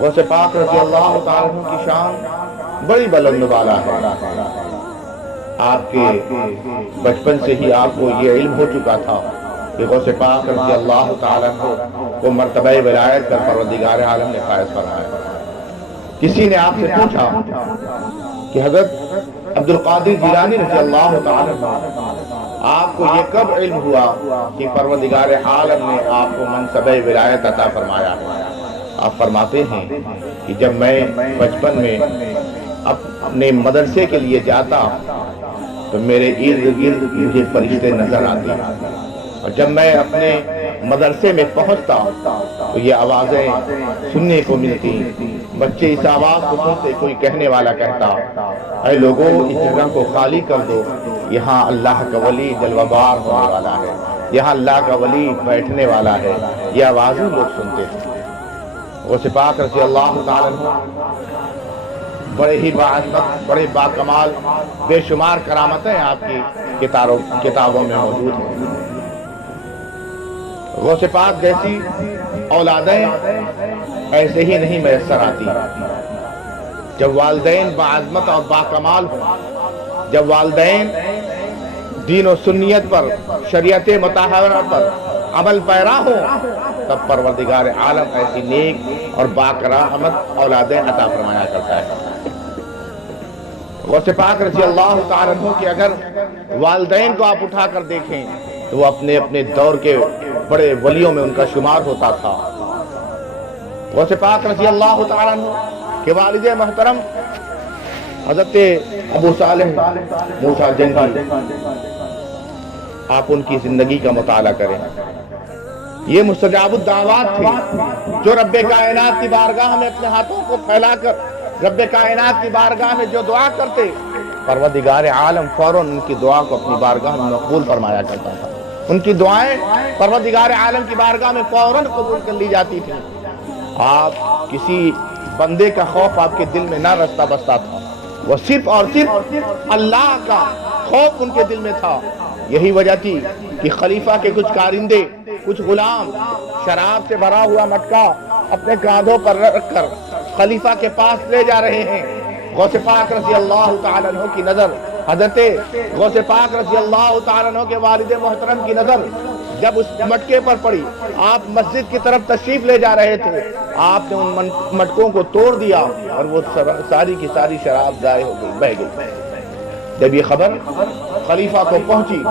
غوث پاک رضی اللہ تعالیٰ عنہ کی شان بڑی بلند بالا ہے۔ آپ کے بچپن سے ہی آپ کو یہ علم ہو چکا تھا کہ غوث پاک رضی اللہ تعالیٰ عنہ کو مرتبہ ولایت پر پروردگار عالم نے فائز فرمایا۔ کسی نے آپ سے پوچھا کہ حضرت عبد القادر جیلانی رضی اللہ تعالیٰ عنہ آپ کو یہ کب علم ہوا کہ پروردگار عالم نے آپ کو منصب ولایت عطا فرمایا؟ آپ فرماتے ہیں کہ جب میں بچپن میں اپنے مدرسے کے لیے جاتا تو میرے ارد گرد مجھے فرشتے نظر آتے، اور جب میں اپنے مدرسے میں پہنچتا تو یہ آوازیں سننے کو ملتی۔ بچے اس آواز کو سنتے، کوئی کہنے والا کہتا اے لوگوں اس جگہ کو خالی کر دو، یہاں اللہ کا ولی جلوہ بار ہونے والا ہے، یہاں اللہ کا ولی بیٹھنے والا ہے۔ یہ آوازیں لوگ سنتے تھے۔ غوث پاک رضی اللہ تعالیٰ عنہ بڑے ہی باعظمت، بڑے باکمال، بے شمار کرامتیں آپ کی کتابوں میں موجود ہیں۔ غوث پاک جیسی اولادیں ایسے ہی نہیں میسر آتی۔ جب والدین باعظمت اور باکمال ہوں، جب والدین دین و سنیت پر، شریعت مطہرہ پر عمل پیرا ہو، تب پروردگار عالم ایسی نیک اور باکرامت اولادیں عطا فرمایا کرتا ہے۔ غوث پاک رضی اللہ تعالیٰ عنہ کہ اگر والدین کو آپ اٹھا کر دیکھیں تو وہ اپنے دور کے بڑے ولیوں میں ان کا شمار ہوتا تھا۔ غوث پاک رضی اللہ تعالیٰ عنہ کے والد محترم حضرت ابو صالح موسیٰ جنگی، آپ ان کی زندگی کا مطالعہ کریں۔ یہ مستجاب الدعوات تھے جو رب کائنات کی بارگاہ میں اپنے ہاتھوں کو پھیلا کر رب کائنات کی بارگاہ میں جو دعا کرتے، پروردگار عالم فوراً ان کی دعا کو اپنی بارگاہ میں مقبول فرمایا کرتا تھا۔ ان کی دعائیں پروردگار عالم کی بارگاہ میں فوراً قبول کر لی جاتی تھیں۔ آپ کسی بندے کا خوف آپ کے دل میں نہ رستا بستا تھا، وہ صرف اور صرف اللہ کا خوف ان کے دل میں تھا۔ یہی وجہ تھی کہ خلیفہ کے کچھ کارندے، کچھ غلام شراب سے بھرا ہوا مٹکا اپنے کاندھوں پر رکھ کر خلیفہ کے پاس لے جا رہے ہیں۔ غوث پاک رضی اللہ تعالیٰ عنہ کی نظر، حضرت غوث پاک رضی اللہ تعالیٰ عنہ کے والد محترم کی نظر جب اس مٹکے پر پڑی، آپ مسجد کی طرف تشریف لے جا رہے تھے، آپ نے ان مٹکوں کو توڑ دیا اور وہ ساری کی ساری شراب ضائع ہو گئی، بہہ گئی۔ جب یہ خبر خلیفہ کو پہنچی،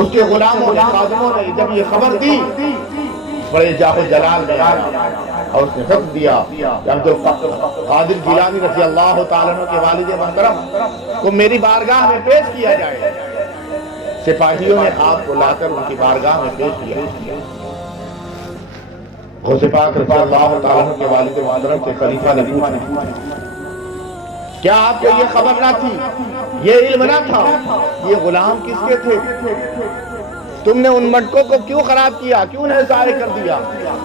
اس کے غلاموں نے، خادموں نے جب یہ خبر دی، بڑے جاہ جلال میں آیا اور اس نے حکم دیا کہ عبد القادر جیلانی رضی اللہ تعالیٰ عنہ کے والد محترم کو میری بارگاہ میں پیش کیا جائے۔ سپاہیوں نے آپ کو لا کر ان کی بارگاہ میں پیش کیا۔ غوث پاک رضی اللہ تعالیٰ عنہ کے والد محترم سے خلیفہ نے پوچھا کیا آپ کو یہ خبر نہ تھی، یہ علم نہ تھا یہ غلام کس کے تھے؟ تم نے ان مٹکوں کو کیوں خراب کیا، کیوں انہیں ضائع کر دیا،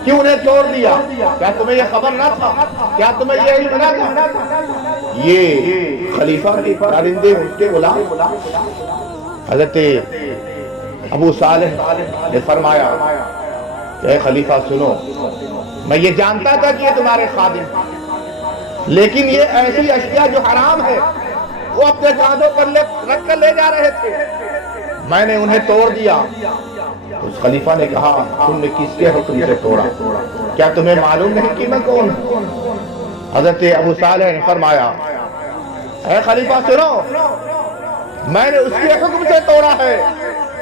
کیوں انہیں توڑ دیا؟ کیا تمہیں یہ خبر نہ تھا، کیا تمہیں یہ علم نہ تھا؟ یہ خلیفہ کے کارندے ان کے غلام حضرت ابو صالح نے فرمایا کہ اے خلیفہ سنو، میں یہ جانتا تھا کہ یہ تمہارے خادم، لیکن یہ ایسی اشیاء جو حرام ہے وہ اپنے کاندھوں پر رکھ کر لے جا رہے تھے، میں نے انہیں توڑ دیا۔ اس خلیفہ نے کہا تم نے کس کے حکم سے توڑا، کیا تمہیں معلوم نہیں کہ میں کون ہوں؟ حضرت ابو صالح نے فرمایا اے خلیفہ سنو، میں نے اس کے حکم سے توڑا ہے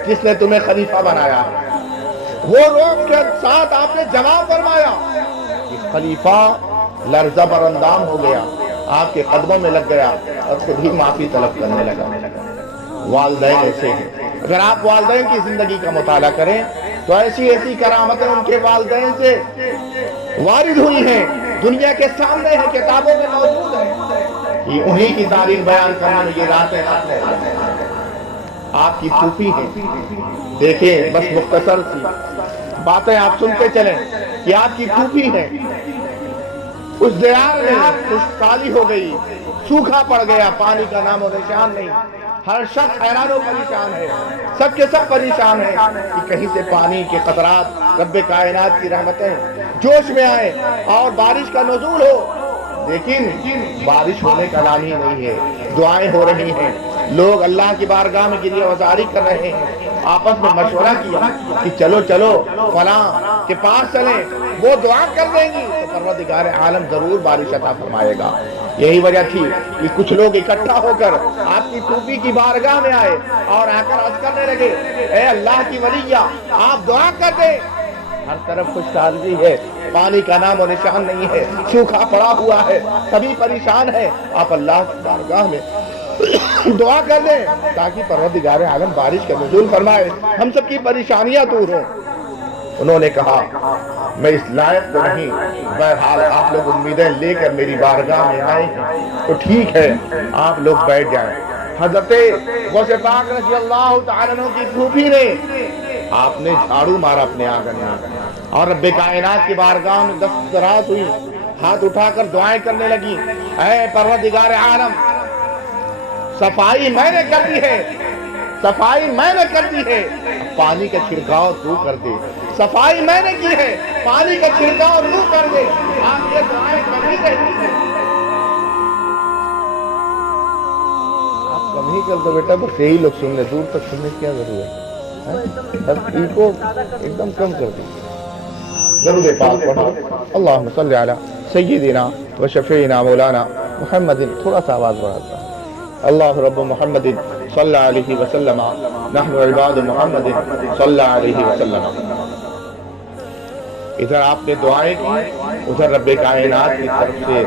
جس نے تمہیں خلیفہ بنایا ہے۔ وہ روب کے ساتھ آپ نے جواب فرمایا کہ خلیفہ لرزہ بر اندام ہو گیا، آپ کے قدموں میں لگ گیا اور خود ہی معافی طلب کرنے لگا۔ والدین ایسے ہیں، اگر آپ والدین کی زندگی کا مطالعہ کریں تو ایسی ایسی کرامتیں ان کے والدین سے وارد ہوئی ہیں، دنیا کے سامنے ہیں، کتابوں میں موجود ہیں۔ یہ انہی کی تاریخ بیان کرنے میں یہ راتیں آپ کی پھوپھی ہیں، دیکھیں بس مختصر سی باتیں آپ سنتے چلیں کہ آپ کی پھوپھی ہیں، اس دیار میں خشک سالی ہو گئی، سوکھا پڑ گیا، پانی کا نام و نشان نہیں، ہر شخص حیران و پریشان ہے، سب کے سب پریشان ہیں کہ کہیں سے پانی کے قطرات رب کائنات کی رحمتیں जोश में आए और बारिश का नज़ूल हो, लेकिन बारिश होने का नाम ही नहीं है। दुआएं हो रही हैं, लोग अल्लाह की बारगाह में गिरिया वजारी कर रहे हैं, आपस में मशवरा किया कि चलो चलो फलां के पास चलें, वो दुआ कर देंगी तो परवरदिगार आलम जरूर बारिश अता फरमाएगा। यही वजह थी कि कुछ लोग इकट्ठा होकर आपकी फूफी की बारगाह में आए और आकर अर्ज करने लगे, ए अल्लाह की वलिया, आप दुआ कर दें। हर तरफ खुशहाली है, पानी का नाम और निशान नहीं है, सूखा पड़ा हुआ है, सभी परेशान है, आप अल्लाह की बारगाह में दुआ कर दें ताकि परवरदिगार आलम बारिश का नुज़ूल फरमाए, हम सब की परेशानियां दूर हों। उन्होंने कहा, मैं इस लायक तो नहीं, बहरहाल आप लोग उम्मीदें लेकर मेरी बारगाह में आए हैं तो ठीक है, आप लोग बैठ जाएं। हज़रत गौसे पाक रज़ी अल्लाह तआला अन्हु की फूफी ने आपने झाड़ू मारा अपने आंगन में और रब्बे कायनात की बारगाह में दस्तराज हुई, हाथ उठाकर दुआएं करने लगी, ऐ परवरदिगार आलम, सफाई मैंने कर दी है, सफाई मैंने कर दी है, पानी का छिड़काव तू कर दे, सफाई मैंने की है, पानी का छिड़काव तू कर दे। आप ये दुआएं कर ही रही हैं, आप कम ही कर दो बेटा, बस यही लोग सुन ले, दूर तक सुनने की क्या जरूरत है, बस इनको एकदम कम कर दो। दरूद पाक पढ़ो, अल्लाहुम्मा सल्ली अला सय्यिदिना व शफीना मौलाना मुहम्मदिन, थोड़ा सा आवाज बढ़ाता है, अल्लाह रब्बु मुहम्मदिन सल्लल्लाहु अलैहि वसल्लम, नहनु इबादु मुहम्मदिन सल्लल्लाहु अलैहि वसल्लम। इधर आपने दुआएं की, उधर रब्बे कायनात की तरफ से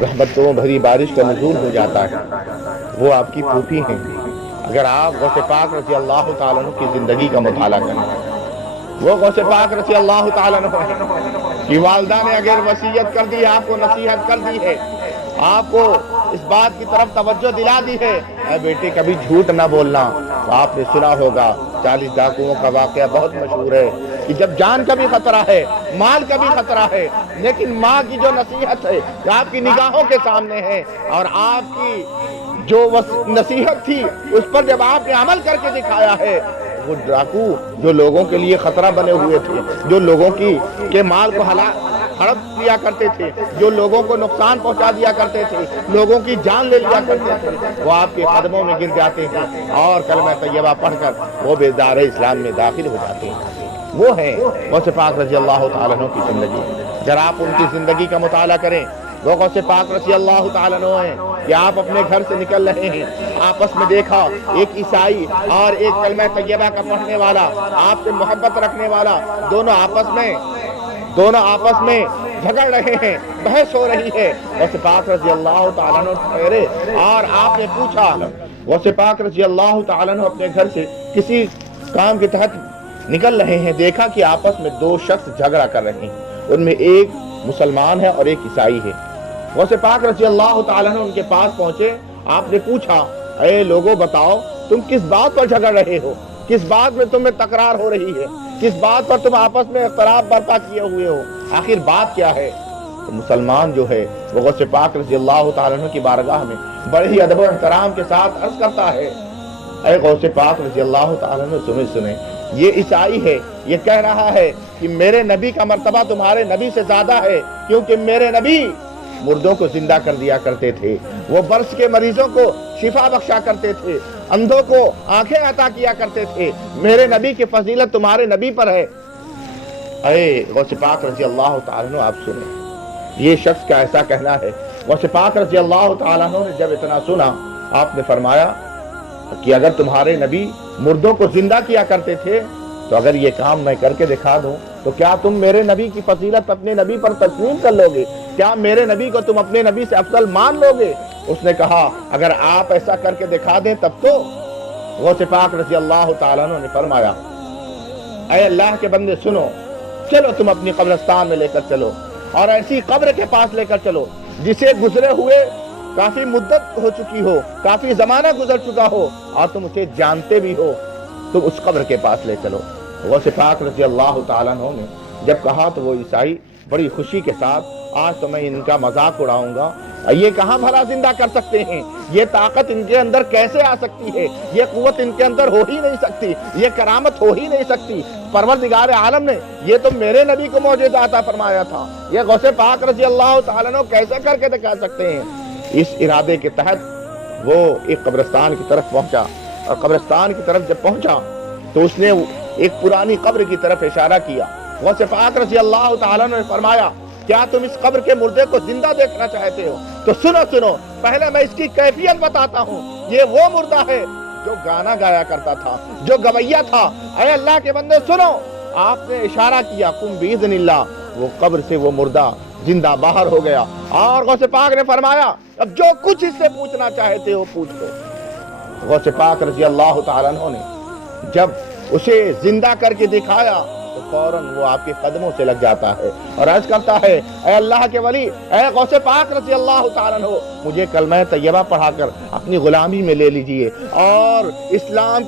रहमतों भरी बारिश का नुज़ूल हो जाता है। वो आपकी फूफी हैं। अगर आप गौसे पाक रज़ी अल्लाह तआला अन्हु की जिंदगी का मुताला करें, वो गौसे पाक रज़ी अल्लाह तआला अन्हु की वालिदा ने अगर वसीयत कर दी, आपको नसीहत कर दी है, आपको इस बात की तरफ तवज्जो दिला दी है, अरे बेटे कभी झूठ ना बोलना। तो आपने सुना होगा 40 डाकुओं का वाकया बहुत मशहूर है कि जब जान का भी खतरा है, माल का भी खतरा है, लेकिन माँ की जो नसीहत है जो आपकी निगाहों के सामने है और आपकी जो नसीहत थी उस पर जब आपने अमल करके दिखाया है, वो डाकू जो लोगों के लिए खतरा बने हुए थे, जो लोगों के माल को हड़प लिया करते थे, जो लोगों को नुकसान पहुंचा दिया करते थे, लोगों की जान ले लिया करते थे, वो आपके कदमों में गिर जाते हैं और कलमा तैयबा पढ़कर वो बेदार इस्लाम में दाखिल हो जाते हैं। वो है गौसे पाक रज़ी अल्लाह तआला अन्हु की जिंदगी। अगर आप उनकी जिंदगी का मुताला करें, वो गौसे पाक रज़ी अल्लाह तआला अन्हु हैं कि आप अपने घर से निकल रहे हैं, आपस में देखा एक ईसाई और एक कलमा तैयबा का पढ़ने वाला, आपसे मोहब्बत रखने वाला, दोनों आपस में झगड़ रहे हैं, बहस हो रही है। गौसे पाक रज़ी अल्लाह तआला अन्हु ठहरे और आपने पूछा, गौसे पाक रज़ी अल्लाह तआला अन्हु अपने घर से किसी काम के तहत निकल रहे हैं, देखा कि आपस में दो शख्स झगड़ा कर रहे हैं, उनमें एक मुसलमान है और एक ईसाई है। गौसे पाक रज़ी अल्लाह तआला अन्हु उनके पास पहुंचे, आपने पूछा, अरे लोगों बताओ तुम किस बात पर झगड़ रहे हो, किस बात में तुम्हें तकरार हो रही है, किस बात पर तुम आपस में इख्तलाफ बर्पा किए हुए हो, आखिर बात क्या है। तो मुसलमान जो है वो गौसे पाक रज़ी अल्लाह तआला अन्हु की बारगाह में बड़े ही अदब और एहतराम के साथ अर्ज करता है, अरे गौसे पाक रज़ी अल्लाह तआला अन्हु सुने, ये ईसाई है, ये कह रहा है कि मेरे नबी का मर्तबा तुम्हारे नबी से ज्यादा है, क्योंकि मेरे नबी मुर्दों को जिंदा कर दिया करते थे, वो बर्स के मरीजों को शिफा बख्शा करते थे, अंधों को आंखें अता किया करते थे, मेरे नबी की फजीलत तुम्हारे नबी पर है। अरे गौसे पाक रज़ी अल्लाह तआला अन्हु आप सुने, ये शख्स का ऐसा कहना है। गौसे पाक रज़ी अल्लाह तआला अन्हु ने जब इतना सुना, आपने फरमाया कि अगर तुम्हारे नबी मुर्दों को जिंदा किया करते थे तो अगर ये काम मैं करके दिखा दूं तो क्या तुम मेरे नबी की फजीलत अपने नबी पर तस्लीम कर लोगे, क्या मेरे नबी को तुम अपने नबी से अफजल मान लोगे। उसने कहा अगर आप ऐसा करके दिखा दें तब तो। गौसे पाक रज़ी अल्लाह तआला अन्हु ने फरमाया, ऐ अल्लाह के बंदे सुनो, चलो तुम अपनी कब्रिस्तान में लेकर चलो और ऐसी कब्र के पास लेकर चलो जिसे गुजरे हुए काफी मुद्दत हो चुकी हो, काफी जमाना गुजर चुका हो और तुम उसे जानते भी हो, तुम उस कब्र के पास ले चलो। गौसे पाक रज़ी अल्लाह तआला अन्हु ने जब कहा तो वो ईसाई बड़ी खुशी के साथ, आज तो मैं इनका मजाक उड़ाऊंगा, ये कहाँ भला जिंदा कर सकते हैं, ये ताकत इनके अंदर कैसे आ सकती है, ये कुव्वत इनके अंदर हो ही नहीं सकती, ये करामत हो ही नहीं सकती, परवरदिगार आलम ने ये तो मेरे नबी को मौजूदा अता फरमाया था, ये गौसे पाक रजी अल्लाह ताला अन्हु कैसे करके दिखा सकते हैं। इस इरादे के तहत वो एक कब्रिस्तान की तरफ पहुंचा, और कब्रिस्तान की तरफ जब पहुंचा तो उसने एक पुरानी कब्र की तरफ इशारा किया। गौसे पाक रजी अल्लाह ताला अन्हु ने फरमाया, क्या तुम इस कब्र के मुर्दे को जिंदा देखना चाहते हो? तो सुनो सुनो, पहले मैं इसकी कैफियत बताता हूँ। ये वो मुर्दा है जो गाना गाया करता था, जो गवैया था। अरे अल्लाह के बंदे सुनो, आपने इशारा किया कुम बिइज़्निल्लाह, वो कब्र से वो मुर्दा जिंदा बाहर हो गया। और गौसे पाक ने फरमाया, अब जो कुछ इससे पूछना चाहते हो पूछ लो। गौसे पाक रजी अल्लाह ताला अन्हु ने जब उसे जिंदा करके दिखाया तो फौरन वो आपके कदमों से लग जाता है और अर्ज करता है, ऐ अल्लाह के वली, ऐ गौसे पाक रज़ी अल्लाह ताला अन्हु, मुझे कलमा तैयबा पढ़ाकर अपनी गुलामी में ले लीजिए और इस्लाम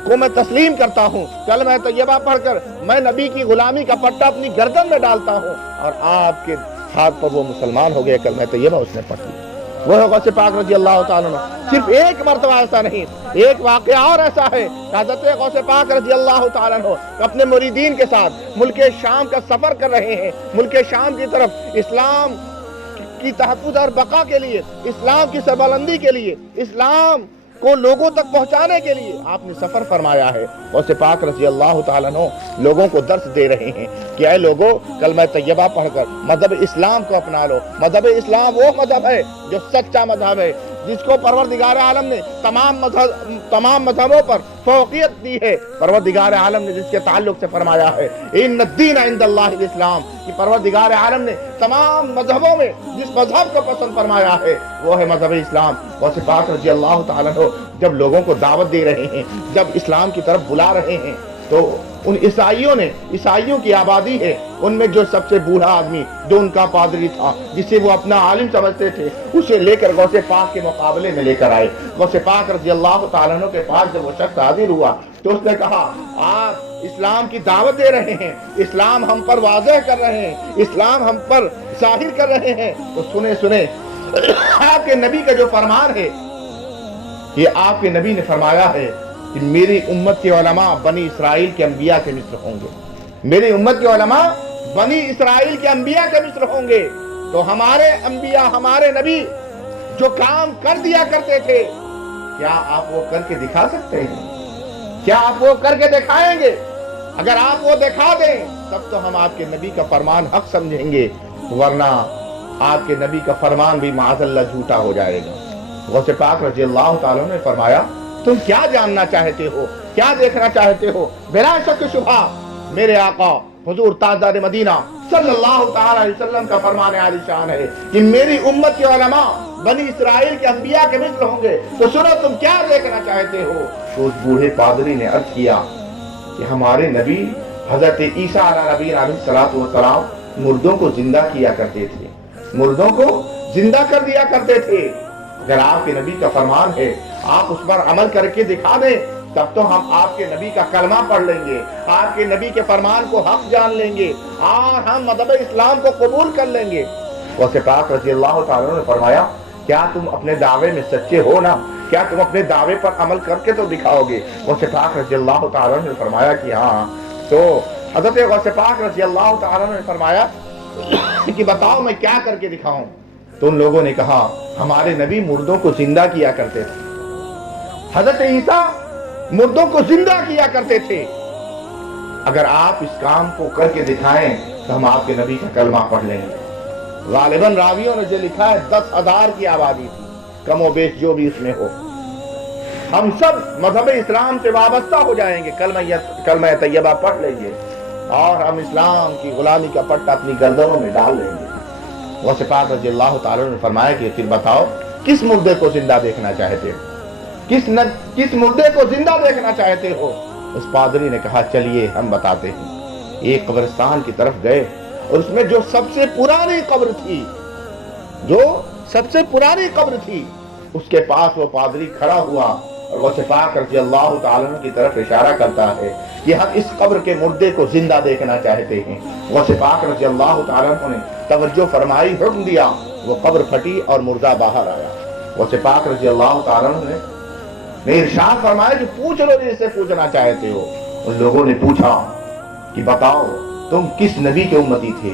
को मैं तस्लीम करता हूँ। कलमा तैयबा पढ़कर मैं नबी की गुलामी का पट्टा अपनी गर्दन में डालता हूँ। और आपके हाथ पर वो मुसलमान हो गए, कलमा तैयबा उसने पढ़ ली। वो है गौसे पाक रजी अल्लाह ताला अन्हु। सिर्फ एक मर्तबा ऐसा नहीं, एक वाक़या और ऐसा है। हज़रत गौसे पाक रजी अल्लाह ताला अन्हु अपने मुरीदीन के साथ मुल्क शाम का सफर कर रहे हैं। मुल्क शाम की तरफ इस्लाम की तहफ़्फ़ुज़ और बका के लिए, इस्लाम की सरबलंदी के लिए, इस्लाम को लोगों तक पहुंचाने के लिए आपने सफर फरमाया है। गौसे पाक रज़ी अल्लाह ताला अन्हु लोगों को दर्स दे रहे हैं कि ऐ लोगों, कलमा तैयबा पढ़कर मज़हब इस्लाम को अपना लो। मज़हब इस्लाम वो मज़हब है जो सच्चा मज़हब है, जिसको परवरदिगार आलम ने तमाम मज़हबों पर फौक़ियत दी है। परवरदिगार आलम ने जिसके ताल्लुक से फरमाया है, इन्न दीन इंदल्लाहिल इस्लाम, कि परवरदिगार आलम ने तमाम मज़हबों में जिस मज़हब को पसंद फरमाया है वो है मज़हब इस्लाम। गौसे पाक रज़ी अल्लाह ताला अन्हु जब लोगों को दावत दे रहे हैं, जब इस्लाम की तरफ बुला रहे हैं, तो उन ईसाइयों की आबादी है, उनमें जो सबसे बूढ़ा आदमी, जो उनका पादरी था, जिसे वो अपना आलिम समझते थे, उसे लेकर गौसे पाक के मुकाबले में लेकर आए। गौसे पाक रज़ी अल्लाह ताला अन्हु के पास जब वो शख्स हाजिर हुआ तो उसने कहा, आप इस्लाम की दावत दे रहे हैं, इस्लाम हम पर वाज़ेह कर रहे हैं, इस्लाम हम पर ज़ाहिर कर रहे हैं, तो सुने आपके नबी का जो फरमान है, ये आपके नबी ने फरमाया है कि मेरी उम्मत के उलमा बनी इसराइल के अंबिया के मिस्र होंगे। मेरी उम्मत के उलमा बनी इसराइल के अंबिया के मिस्र होंगे। तो हमारे अंबिया, हमारे नबी जो काम कर दिया करते थे, क्या आप वो करके दिखा सकते हैं? क्या आप वो करके दिखाएंगे? अगर आप वो दिखा दें तब तो हम आपके नबी का फरमान हक समझेंगे, वरना आपके नबी का फरमान भी माज़अल्लाह झूठा हो जाएगा। गौसे पाक रज़ी अल्लाह ताला ने फरमाया, तुम क्या जानना चाहते हो, क्या देखना चाहते हो? बिला शक शुबा मेरे आका हुजूर ताजदार मदीना सल्लल्लाहु ताला अलैहि वसल्लम का फरमान आलिशान है कि मेरी उम्मत के उलमा बनी इसराइल के अंबिया के मिस्र होंगे। तो सुनो, तुम क्या देखना चाहते हो? तो उस बूढ़े पादरी ने अर्ज किया कि हमारे नबी हजरत ईसा अलैहिस्सलातु वस्सलाम मुर्दों को जिंदा किया करते थे, मुर्दों को जिंदा कर दिया करते थे। अगर आपके नबी का फरमान है, आप उस पर अमल करके दिखा दें, तब तो हम आपके नबी का कलमा पढ़ लेंगे, आपके नबी के फरमान को हक जान लेंगे और हम मज़हब इस्लाम को कबूल कर लेंगे। गौसे पाक रज़ी अल्लाह ताला ने फरमाया, क्या तुम अपने दावे में सच्चे हो ना? क्या तुम अपने दावे पर अमल करके तो दिखाओगे? गौसे पाक रज़ी अल्लाह ताला ने फरमाया कि हाँ। तो हज़रत गौसे पाक रज़ी अल्लाह ताला ने फरमाया कि बताओ मैं क्या करके दिखाऊं? तो उन लोगों ने कहा, हमारे नबी मुर्दों को जिंदा किया करते थे, हजरत ईसा मुर्दों को जिंदा किया करते थे। अगर आप इस काम को करके दिखाएं तो हम आपके नबी का कलमा पढ़ लेंगे। गालिबन रावियों ने जो लिखा है 10,000 की आबादी थी, कम व बेश जो भी इसमें हो, हम सब मजहब इस्लाम से वाबस्ता हो जाएंगे, कलमा तैयबा पढ़ लेंगे और हम इस्लाम की गुलामी का पट्टा अपनी गर्दनों में डाल लेंगे। गौसे पाक रज़ी अल्लाह ताला ने फरमाया कि फिर बताओ किस मुर्दे को जिंदा देखना चाहते हो, किस मुर्दे को जिंदा देखना चाहते हो? उस पादरी ने कहा, चलिए हम बताते हैं। एक कब्रिस्तान की तरफ गए और उसमें जो सबसे पुरानी कब्र थी उसके पास वो पादरी खड़ा हुआ और गौसे पाक रज़ी अल्लाह ताला की तरफ इशारा करता है कि हम इस कब्र के मुर्दे को जिंदा देखना चाहते हैं। गौसे पाक रज़ी अल्लाह ताला ने तवज्जो फरमाई, हुक्म दिया, वो कब्र फटी और मुर्दा बाहर आया। गौसे पाक रज़ी अल्लाह ताला ने इरशाद फरमाया कि पूछ लो जिससे पूछना चाहते हो। उन लोगों ने पूछा कि बताओ तुम किस नबी के उम्मती थे?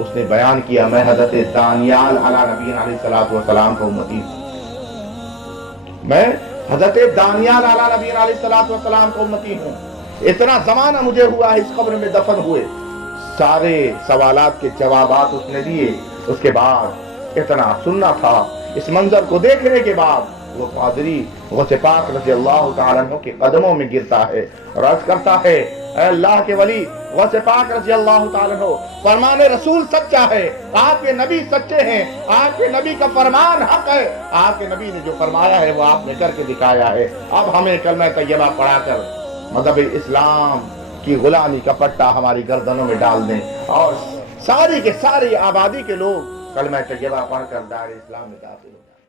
उसने बयान किया, मैं हजरत दानियाल अला नबी अलैहिस्सलातु वस्सलाम का उम्मती हूं। मैं हजरत दानियाल अला नबी अलैहिस्सलातु वस्सलाम का उम्मती हूं। इतना जमाना मुझे हुआ इस कब्र में दफन हुए, सारे सवालात के जवाबात उसने दिए। उसके बाद इतना सुनना था। इस मंजर को देखने के बाद वो पादरी गौसे पाक रज़ी अल्लाह तआला अन्हु के कदमों में गिरता है और अर्ज करता है, ऐ अल्लाह के वली गौसे पाक रज़ी अल्लाह तआला अन्हु, फरमाने रसूल सच्चा है, आपके नबी सच्चे हैं, आपके नबी का फरमान हक है, आपके नबी ने जो फरमाया है वो आपने करके दिखाया है। अब हमें कलमा तैयबा पढ़ाकर मज़हब इस्लाम की गुलामी का पट्टा हमारी गर्दनों में डाल दें और सारी के सारी आबादी के लोग कलमा तैयबा पढ़कर दायरे इस्लाम में दाखिल हो जाएं।